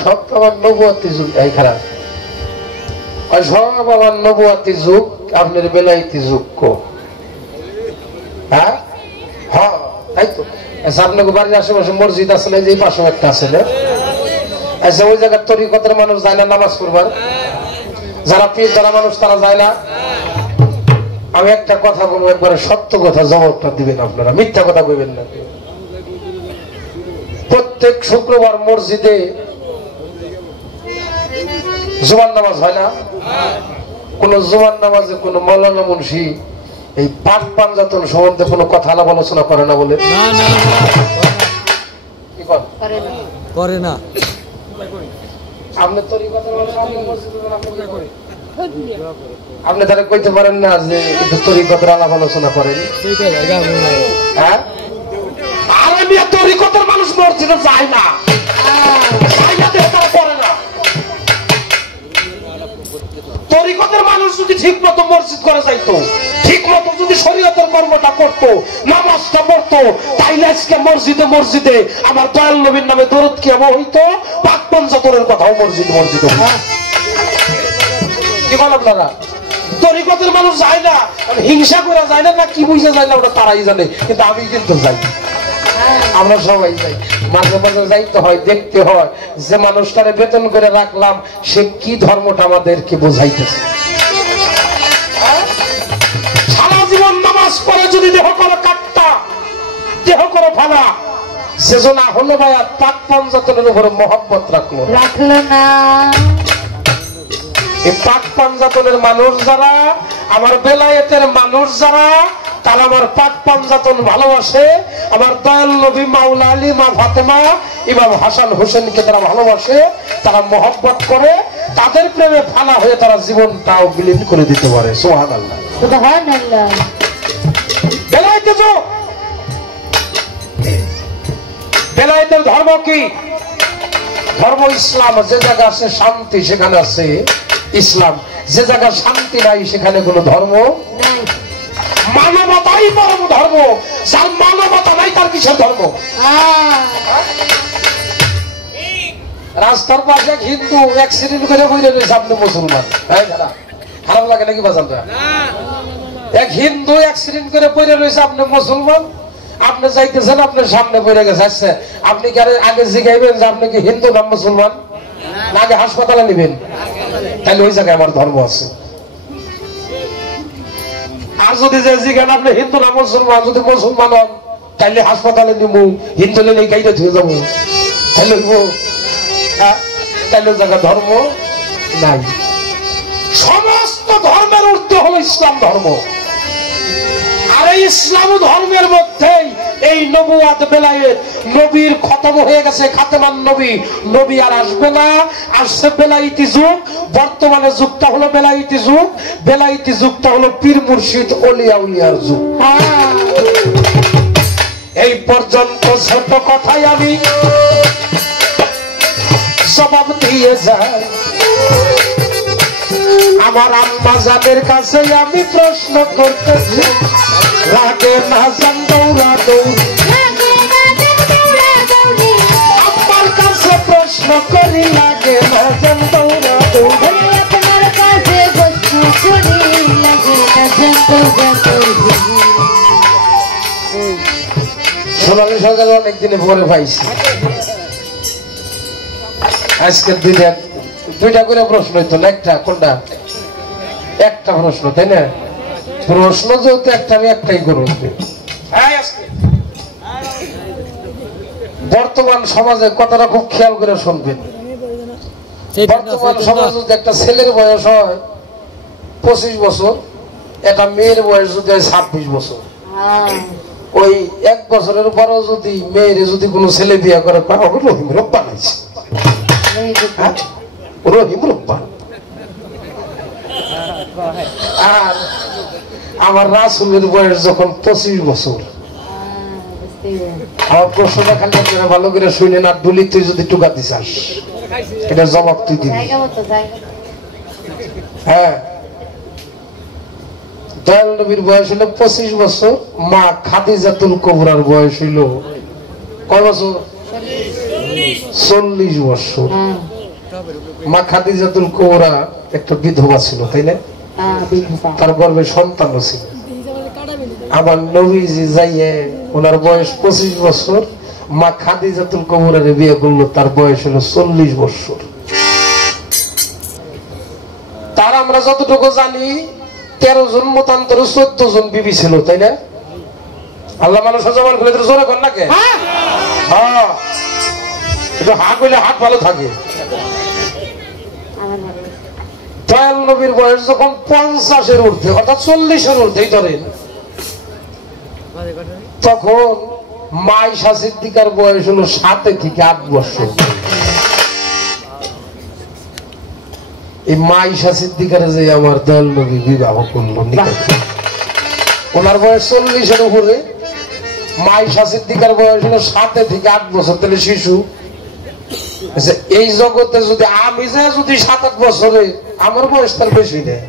সব আমার নবুয়াতি যুগ, এই খারাপ সব আমার নবুয়াতি যুগ, আপনার বেলাইতি যুগ কো। হ্যাঁ হ্যাঁ তাই তো। আচ্ছা আপনাকে বাড়ির আশেপাশে মসজিদ আছে না, যে পাশে একটা আছে না? আচ্ছা ওই জায়গার তরিকতের মানুষ যায় না নামাজ পড়বার? যারা পীর যারা মানুষ তারা যায় না? আমি একটা কথা বলবো, একবারে সত্য কথা, জবাবটা দিবেন আপনারা, মিথ্যা কথা কইবেন না। প্রত্যেক শুক্রবার মসজিদে জুমার নামাজ হয় না? কোন জুমার নামাজে কোন মৌলানা মুন্সি এই পাক পাঞ্জাতন সম্বন্ধে কোনো কথা আলাপ আলোচনা করে না বলে? করে না। আপনি তারা কইতে পারেন না যে একটু তরিকতের আলাপ আলোচনা করেন? হ্যাঁ, আর আমি তরিকতের মানুষ মসজিদে যায় না, তারা করে না। তরিকতের মানুষ যদি ঠিক মতো মসজিদ করে যাইতো, ঠিক মতো যদি শরীয়তের কর্মটা করতো, নামাজটা পড়তো, তাইলে আজকে মসজিদে মসজিদে আমার দয়াল নবীর নামে দরুদ কি এমন হইতো, পাক পাঞ্জাতনের কথাও মসজিদ মসজিদে। কি বল আপনারা? তরিকতের মানুষ যায় না, হিংসা করে যায় না, কি বুঝে যায় না ওটা তারাই জানে, কিন্তু আমি কিন্তু যাই, আমরা সবাই যাই। মাঝে মাঝে যাইতে হয়, দেখতে হয় যে মানুষটারে বেতন করে রাখলাম সে কি ধর্মটা আমাদেরকে বোঝাইতেছে। সারা জীবন নামাজ পড়ে যদি দেহ করো কাটটা, দেহ করো ফালা, সেজন্য হলো ভাইয়া পাক পাঞ্জাতনের উপরে মহব্বত রাখলো না। এই পাক পাঞ্জাতনের মানুষ যারা, আমার বেলায়েতের মানুষ যারা, তারা আমার পাক পাঞ্জাতন ভালোবাসে, আমার দয়াল নবী মাওলা আলী, মা ফাতেমা, ইমাম হাসান হোসেনকে তারা ভালোবাসে, তারা মহব্বত করে, তাদের প্রেমে ফানা হয়ে তারা জীবনটাও বিলীন করে দিতে পারে। সুবহানাল্লাহ, সুবহানাল্লাহ। বেলায়েতে তো বেলায়েতের ধর্ম কি? ধর্ম ইসলাম। যে জায়গা আছে শান্তি সেখানে আছে ইসলাম, যে জায়গা শান্তি নাই সেখানে কোনো ধর্ম নাই। মানবতাই পরম ধর্ম, যার মানবতা নাই তার কিসের ধর্ম? রাস্তার পাশে এক হিন্দু অ্যাক্সিডেন্ট করে বইরে রয়েছে, আপনি মুসলমান, খারাপ লাগে নাকি বাজানটা? এক হিন্দু অ্যাক্সিডেন্ট করে পড়ে রয়েছে, আপনি মুসলমান, আপনি যাইতেছেন, আপনার সামনে পড়ে গেছে, আসছে, আপনি কি আগে জিগাইবেন যে আপনি কি হিন্দু না মুসলমান, না আগে হাসপাতালে নিবেন? তাহলে ওই জায়গায় আমার ধর্ম আছে। আর যদি যে জিজ্ঞান আপনি হিন্দু না মুসলমান, যদি মুসলমান হন তাহলে হাসপাতালে নিব, হিন্দু নিলে গাইতে ধুয়ে যাবো, তাহলে তাহলে জায়গা ধর্ম নাই। সমস্ত ধর্মের ঊর্ধ্বে হলো ইসলাম ধর্ম। আর এই ইসলাম ধর্মের মধ্যেই এই নবুয়াত বেলায়েত, নবীর খতম হয়ে গেছে, খাতেমান নবী, নবী আর আসবে না, আসছে বেলায়েতি যুগ। বর্তমানে যুগটা হলো বেলায়েতি যুগ, বেলায়েতি যুগটা হলো পীর মুর্শিদ ওলিয়া উলিয়ার যুগ। এই পর্যন্ত ছোট কথাই আমি জবাব দিয়ে যাই। আমার আম্মা জানের কাছে আমি প্রশ্ন করতেছি, লাগে না জান দৌড়া দৌড়ি, আম্মার কাছে প্রশ্ন করি, লাগে না জান দৌড়া দৌড়ি, আপনার কাছে প্রশ্ন করি, লাগে না জান দৌড়া দৌড়ি। সোনালী সরকার অনেকদিনে পরে পাইছি, আজকে দুইটা করে প্রশ্ন হইতো না, একটা কোনটা? একটা প্রশ্ন, তাই না? প্রশ্ন যেহেতু একটা, আমি একটাই করব। বর্তমান সমাজে কথাটা খুব খেয়াল করে শুনবেন। বর্তমান সমাজে যদি একটা ছেলের বয়স হয় 25 বছর, একটা মেয়ের বয়স যদি হয় 26 বছর, ওই 1 বছরের পরেও যদি মেয়ের যদি কোনো ছেলে বিয়ে করে, রহিম রব্বান হয়েছে, রহিম রব্বান। আর আমার রাসূলের বয়স যখন 25 বছর, আমার প্রশ্নটা খালি আপনারা ভালো করে শুনে না, ডুলি তুই যদি টুকা দিছাস, এটা জবাব তুই দিবি। হ্যাঁ, দয়াল নবীর বয়স হলো 25 বছর, মা খাদিজাতুল কুবরার বয়স হইল কয় বছর? 40 বছর। মা খাদিজাতুল কুবরা একটা বিধবা ছিল, তাই না? তার গর্ভে সন্তান ছিল। আমার নবীজি যাইয়ে ওনার বয়স 25 বছর, মা খাদিজাতুল কুবরার বিয়ে করলো, তার বয়স হলো 40 বছর। তার আমরা যতটুকু জানি 13 জন মতান্তরে 14 জন বিবি ছিল, তাই না? আল্লাহ মানুষ জবান করে জোরে কর না কে? হ্যাঁ, একটু হাত হইলে হাত ভালো থাকে। দয়াল নবীর বয়স যখন 50-এর ঊর্ধ্বে, অর্থাৎ 40-এর ঊর্ধ্বেই ধরেন, তখন মা আয়েশা সিদ্দিকার বয়স হলো 7 থেকে 8 বছর। এই মা আয়েশা সিদ্দিকার যে আমার দয়াল নবী বিবাহ করলো, ওনার বয়স 40-এর উপরে, মা আয়েশা সিদ্দিকার বয়স হলো 7 থেকে 8 বছর, তাহলে শিশু। এই জগতে যদি আমি যে যদি 7-8 বছরে, আমার বয়স তার বেশি নেই,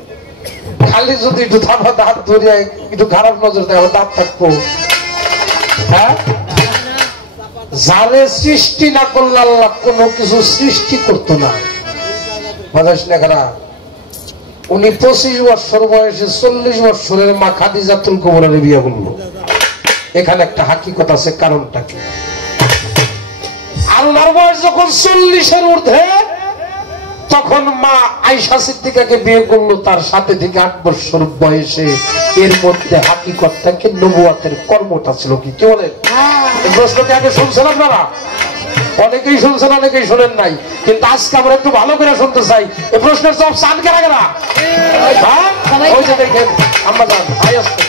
খালি যদি একটু থামা দাঁত ধরিয়া একটু খারাপ নজর দেয় আমার দাঁত থাকবো। হ্যাঁ, যারে সৃষ্টি না করলে আল্লাহ কোনো কিছু সৃষ্টি করতো না। উনি 25 বছর বয়সে 40 বছরের মা খাদিজাতুল কুবরার বিয়ে করলো। এখানে একটা হাকিকত আছে, কারণটা কি? আল্লাহর বয়স যখন 40-এর ঊর্ধ্বে, তখন মা আয়েশা সিদ্দিকাকে বিয়ে করলো তার 7 থেকে 8 বছর বয়সে। এর মধ্যে হাকিকতটাকে নবুয়াতের কর্মটা ছিল কি? কি বলেন? এই প্রশ্নকে আগে শুনছেন আপনারা? অনেকেই শুনছেন, অনেকেই শোনেন নাই, কিন্তু আজকে আমরা একটু ভালো করে শুনতে চাই। এই প্রশ্নের জবাব চান কারা কারা? ওই যে দেখেন আমরা জান ভাই আসতে,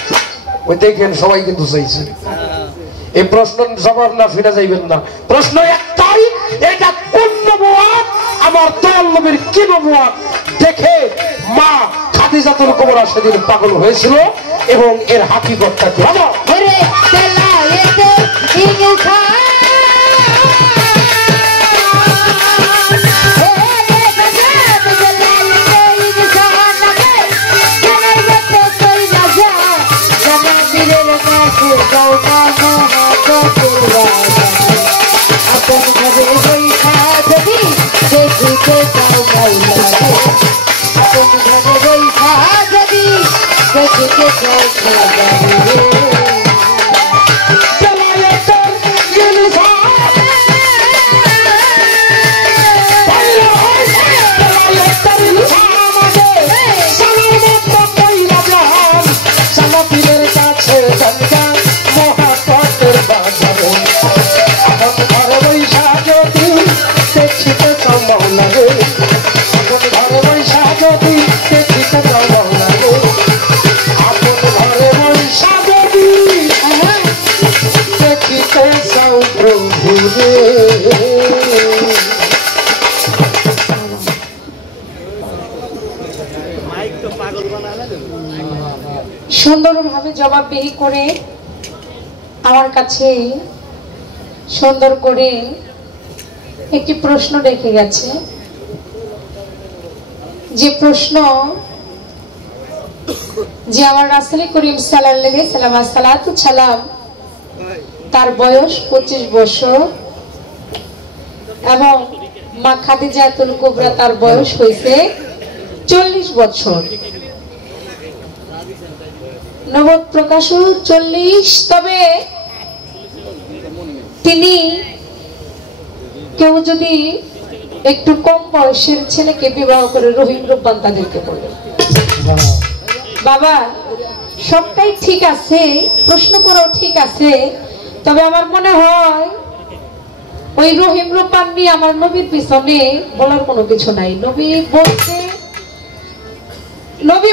ওই দেখেন সবাই কিন্তু চাইছে। এই প্রশ্নের জবাব না ফিরে যাইবেন না। প্রশ্ন একটাই, এটা কোন নবুয়াত? আমার দয়াল নবীর কি নবুয়াত দেখে মা খাদিজাতুল কুবরা সেদিন পাগল হয়েছিল, এবং এর হাকিকতটা কি? সুন্দরভাবে জবাবদিহি করে আমার কাছে সুন্দর করে একটি প্রশ্ন রেখে গেছে, যে প্রশ্ন যে আমার রাসূল করিম সাল্লাল্লাহু সাল্লাম তার বয়স 25 বছর এবং মা খাদিজাতুল কুবরা তার বয়স হয়েছে 40 বছর। নবদ প্রকাশ 40, তবে তিনি কেউ যদি একটু কম বয়সের ছেলেকে বিবাহ করে রহিম রূপবান তাদেরকে বলে, বাবা সবটাই ঠিক আছে, প্রশ্ন করাও ঠিক আছে, তবে আমার মনে হয় ওই রহিম রূপবান নিয়ে আমার নবীর পিছনে বলার কোনো কিছু নাই। নবী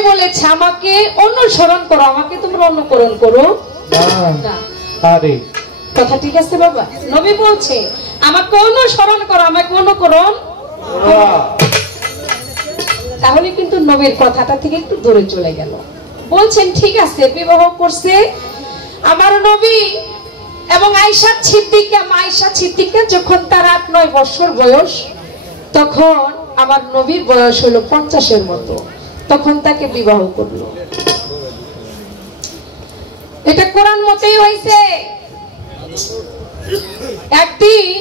বলেছে আমাকে অনুসরণ করো, আমাকে তোমরা অনুকরণ করো না। কথা ঠিক আছে বাবা? নবী বলছে আমাকে অনুসরণ করো, আমাকে অনুকরণ। তাহলে কিন্তু নবীর কথাটা থেকে একটু দূরে চলে গেল। বলছেন ঠিক আছে, বিবাহ করছে আমার নবী এবং আয়েশা সিদ্দিকা যখন তার 8-9 বছর বয়স, তখন আমার নবীর বয়স হলো 50-এর মতো, তখন তাকে বিবাহ করলো। এটা কোরআন মতেই হয়েছে। একদিন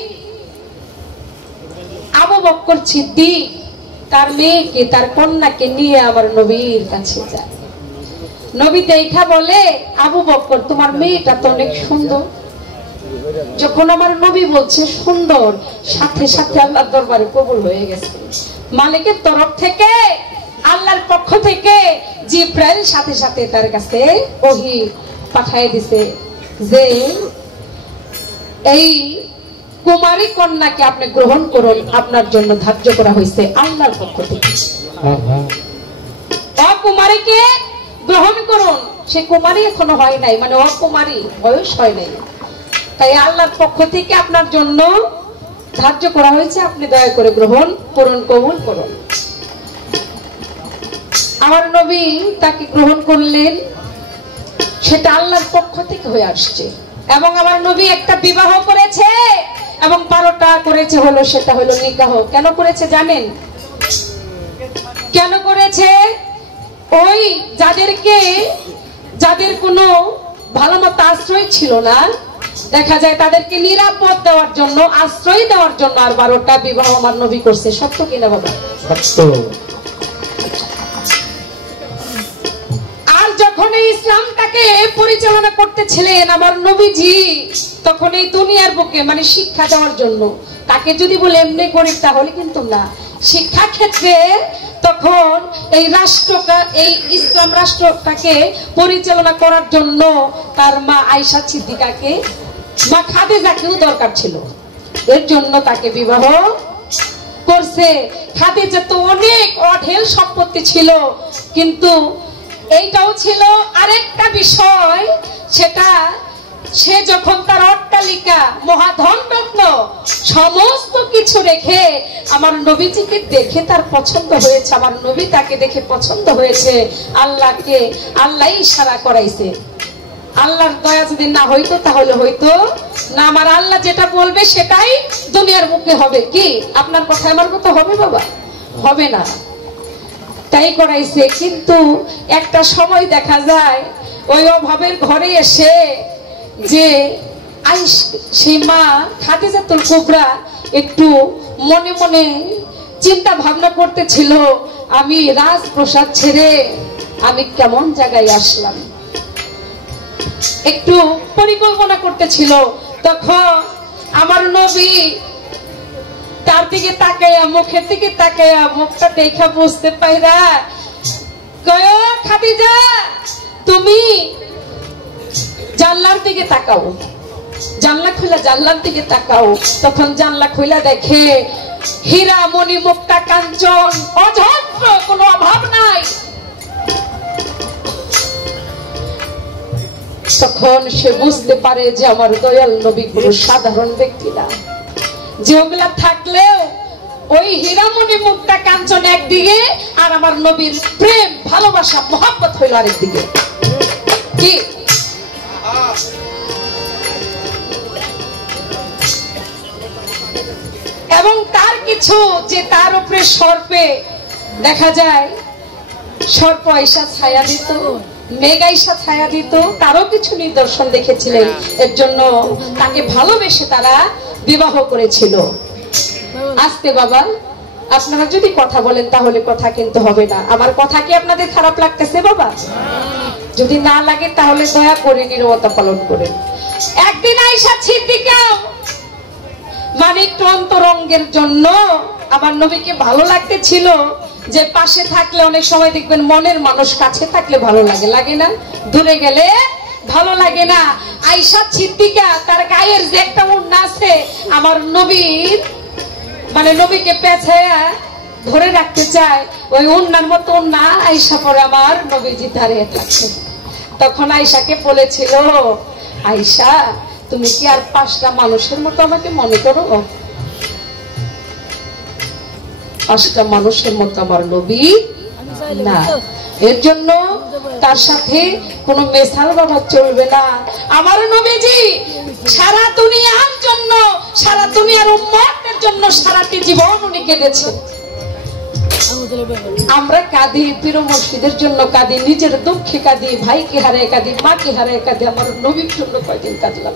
আবু বকর সিদ্দিক তার মেয়েকে তার কন্যাকে নিয়ে আমার নবীর কাছে যায়। নবী দেখা বলে, আবু বকর তোমার মেয়েটা তো অনেক সুন্দর। যখন আমার নবী বলছে সুন্দর, সাথে সাথে আল্লাহর দরবারে কবুল হয়ে গেছে। মালিকের তরফ থেকে, আল্লাহর পক্ষ থেকে জিব্রাইল সাথে সাথে তার কাছে ওহী পাঠিয়ে দিছে যে এই কুমারী কন্যাকে আপনি গ্রহণ করুন, আপনার জন্য ধার্য করা হয়েছে আল্লাহর পক্ষ থেকে। অকুমারীকে গ্রহণ করুন। সে কুমারী এখনো হয় নাই, মানে অকুমারী বয়স হয় নাই, তাই আল্লাহর পক্ষ থেকে আপনার জন্য ধার্য করা হয়েছে, আপনি দয়া করে গ্রহণ করুন, কবুল করুন। আমার নবী তাকে গ্রহণ করলেন, সেটা আল্লাহর পক্ষ থেকে হয়ে আসছে। এবং আমার নবী একটা বিবাহ করেছে এবং 12টা করেছে, হলো সেটা হলো নিকাহ। কেন করেছে জানেন? কেন করেছে? ওই যাদের কোনো ভালো মতো আশ্রয় ছিল না, দেখা যায় তাদেরকে নিরাপদ দেওয়ার জন্য, আশ্রয় দেওয়ার জন্য আর 12টা বিবাহ আমার নবী করছে। সত্য কিনা বাবা? সত্য। আর যখন এই ইসলামটাকে পরিচালনা করতেছিলেন আমার নবীজি, তখন এই দুনিয়ার বুকে মানে শিক্ষা দেওয়ার জন্য, তাকে যদি বলে এমনি করি তাহলে কিন্তু না, শিক্ষা ক্ষেত্রে তখন এই রাষ্ট্রটা, এই ইসলাম রাষ্ট্রটাকে পরিচালনা করার জন্য তার মা আয়েশা সিদ্দিকাকে, মা খাদিজাকেও দরকার ছিল। এর জন্য তাকে বিবাহ করছে। খাদিজা তো অনেক অঢেল সম্পত্তি ছিল, কিন্তু এইটাও ছিল আরেকটা বিষয়, সেটা সে যখন তার অট্টালিকা, মহাধন রত্ন সমস্ত কিছু রেখে আমার নবীজিকে দেখে তার পছন্দ হয়েছে, আমার নবী তাকে দেখে পছন্দ হয়েছে, আল্লাহ ইশারা করাইছে। আল্লাহর দয়া যদি না হইতো তাহলে হইতো না, আমার আল্লাহ যেটা বলবে সেটাই দুনিয়ার মুখে হবে। কি আপনার কথা আমার কথা হবে বাবা? হবে না, তাই করাইছে। কিন্তু একটা সময় দেখা যায় ওই অভাবের ঘরে এসে যে সেই মা খাদিজাতুল কুবরা একটু মনে মনে চিন্তা ভাবনা করতেছিল, আমি রাজপ্রাসাদ ছেড়ে আমি কেমন জায়গায় আসলাম, একটু পরিকল্পনা করতেছিল। তখন আমার নবী তার দিকে তাকাইয়া, মুখের দিকে তাকাইয়া, মুখটা দেখা বুঝতে পাইরা কয়, খাদিজা তুমি জানলার দিকে তাকাও, জানলা খুলে জানলার দিকে তাকাও। তখন জানলা খুলে দেখে হীরা মণি মুক্তা কাঞ্চন অজস্র, কোনো অভাব নাই। তখন সে বুঝতে পারে যে আমার দয়াল নবী কোনো সাধারণ ব্যক্তি না, যেগুলা থাকলেও ওই হীরামণি মুক্তা কাঞ্চন একদিকে, আর আমার নবীর প্রেম ভালোবাসা মহব্বত হইল আরেকদিকে। কি এবং তার কিছু যে তার উপরে সর্পে দেখা যায়, সর্প আইসা ছায়া দিত, মেঘ আইসা ছায়া দিত, তারও কিছু নিদর্শন দেখেছিলেন। এর জন্য তাকে ভালোবেসে তারা বিবাহ করেছিল। আজকে বাবা আপনারা যদি কথা বলেন তাহলে কথা কিন্তু হবে না। আমার কথা কি আপনাদের খারাপ লাগতেছে বাবা? যদি না লাগে তাহলে দয়া করে নীরবতা পালন করেন। একদিন আয়েশা সিদ্দিকা মানে একটু অন্তরঙ্গের জন্য আমার নবীকে ভালো লাগতে ছিল, যে পাশে থাকলে অনেক সময় দেখবেন মনের মানুষ কাছে থাকলে ভালো লাগে, লাগে না? দূরে গেলে ভালো লাগে না। আয়েশা সিদ্দিকা তার গায়ের যে একটা ওড়না আছে, আমার নবীর মানে নবীকে পেছায়া ধরে রাখতে চায়, ওই ওড়নার মতো ওড়না আয়েশা পরে আমার নবীজি দাঁড়িয়ে থাকছে। তখন আয়েশাকে বলেছিল, আয়েশা তুমি কি আর 5টা মানুষের মতো আমাকে মনে করো? 5টা মানুষের মতো আমার নবী না। এর জন্য তার সাথে কোনো মেশাল বাবা চলবে না। আমার নবীজি সারা দুনিয়ার জন্য, সারা দুনিয়ার উম্মতের জন্য সারাটি জীবন উনি কেঁদেছেন। আমরা কাঁদি পীর মুর্শিদের জন্য, কাঁদি নিজের দুঃখে কাঁদি, ভাইকে হারায় কাঁদি, মাকে হারায় কাঁদি। আমার নবীর জন্য কয়দিন কাঁদলাম।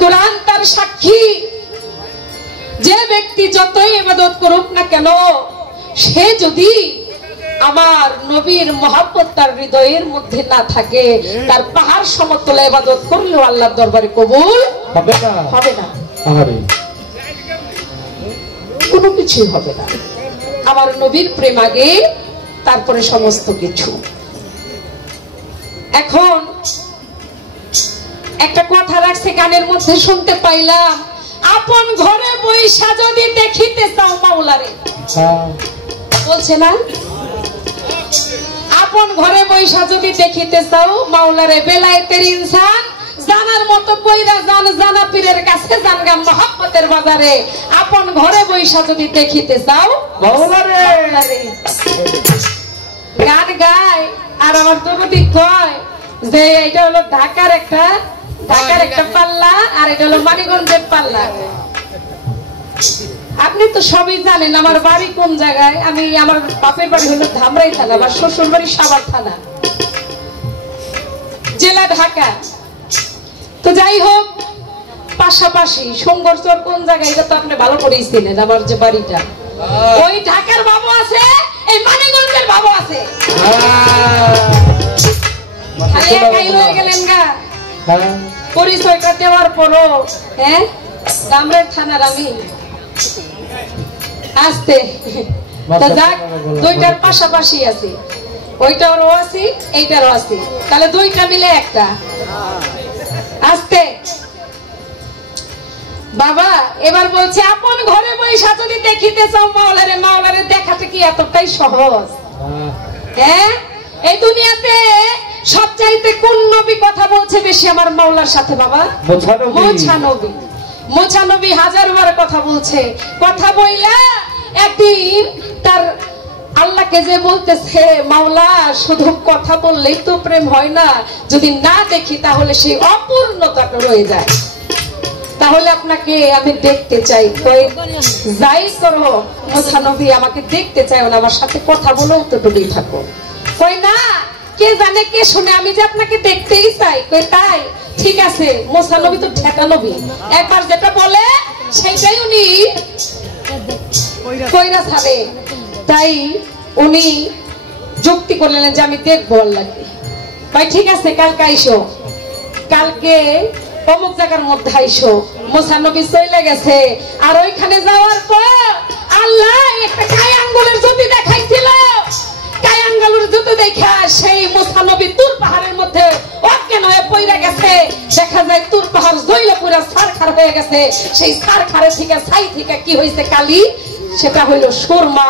কোরআন তার সাক্ষী, ব্যক্তি যতই ইবাদত করুক না কেন, সে যদি আমার নবীর মহব্বত তার হৃদয়ের মধ্যে না থাকে, তার পাহাড় সমতলে ইবাদত করলেও আল্লাহর দরবারে কবুল হবে না, হবে না, কোনো কিছুই হবে না। আমার নবীর প্রেম আগে, তারপরে সমস্ত কিছু। এখন একটা কথা রাখছে গানের মধ্যে, শুনতে পাইলাম, আপন ঘরে বৈশা যদি দেখিতে চাও মাওলারে, বলছে না, আপন ঘরে বৈশা যদি দেখিতে চাও মাওলারে, বেলায়েতের ইনসান জানার মতো কইরা জান, জানা পীরের কাছে জানগা মহব্বতের বাজারে। আপন ঘরে বৈশা যদি দেখিতে চাও মাওলারে, গান গায় আর আমার দরদি কয় যে এটা হলো ঢাকার একটা পাল্লা, আর এটা হলো মানিকগঞ্জের পাল্লা। আপনি তো সবই জানেন আমার বাড়ি কোন জায়গায়। আমি, আমার বাপের বাড়ি হলো ধামরাই থানা, বা শ্বশুর বাড়ি সাভার থানা, জেলা ঢাকা। তো যাই হোক, পাশাপাশি সংঘর্ষর কোন জায়গায় এটা তো আপনি ভালো করেই চিনেন। আমার যে বাড়িটা, ওই ঢাকার বাবু আছে, এই মানিকগঞ্জের বাবু আছে। পরিচয়টা দেওয়ার পরও ধামরাই থানার আমি আসতে, দুইটার পাশাপাশি আছি, ওইটারও আছি এইটারও আছি, তাহলে দুইটা মিলে একটা। আসতে বাবা এবার বলছে, আপন ঘরে বৈশা যদি দেখিতে চাও মাওলারে, মাওলারে দেখাটা কি এতটাই সহজ? হ্যাঁ, এই দুনিয়াতে সবচাইতে কোন নবী কথা বলছে বেশি আমার মাওলার সাথে? বাবা মুসা নবী হাজারবার কথা বলছে। কথা বইলা একদিন তার আল্লাহকে যে বলতেছে, মাওলা শুধু কথা বললেই তো প্রেম হয় না, যদি না দেখি তাহলে সেই অপূর্ণতাটা রয়ে যায়। তাহলে আপনাকে আমি দেখতে চাই। যাই করো মুসা নবী, আমাকে দেখতে চাই না, আমার সাথে কথা বলেও তো ডুবেই থাকো। কই না, কে জানে কে শুনে, আমি যে আপনাকে দেখতেই চাই। কই তাই? ঠিক আছে। মুসা নবী তো ঠেকা নবী, একবার যেটা বলে সেটাই উনি কইরা ছাড়ে। তাই উনি যুক্তি করলেন যে আমি দেখবো আল্লাহকে। ভাই ঠিক আছে, কালকে আইসো, কালকে অমুক জায়গার মধ্যে আইসো। মুসা নবী চলে গেছে, আর ওইখানে যাওয়ার পর আল্লাহ একটা গায়ে আঙ্গুলের জ্যোতি দেখাইছিল। গায়ে আঙ্গুলের জ্যোতি দেখা সেই মুসা নবী তুর পাহাড়ের মধ্যে অজ্ঞান হয়ে পড়ে গেছে। দেখা যায় তুর পাহাড় জ্বলে পুরো ছারখার হয়ে গেছে। সেই ছারখারে থেকে ছাই থেকে কি হয়েছে কালি, সেটা হইল সুরমা।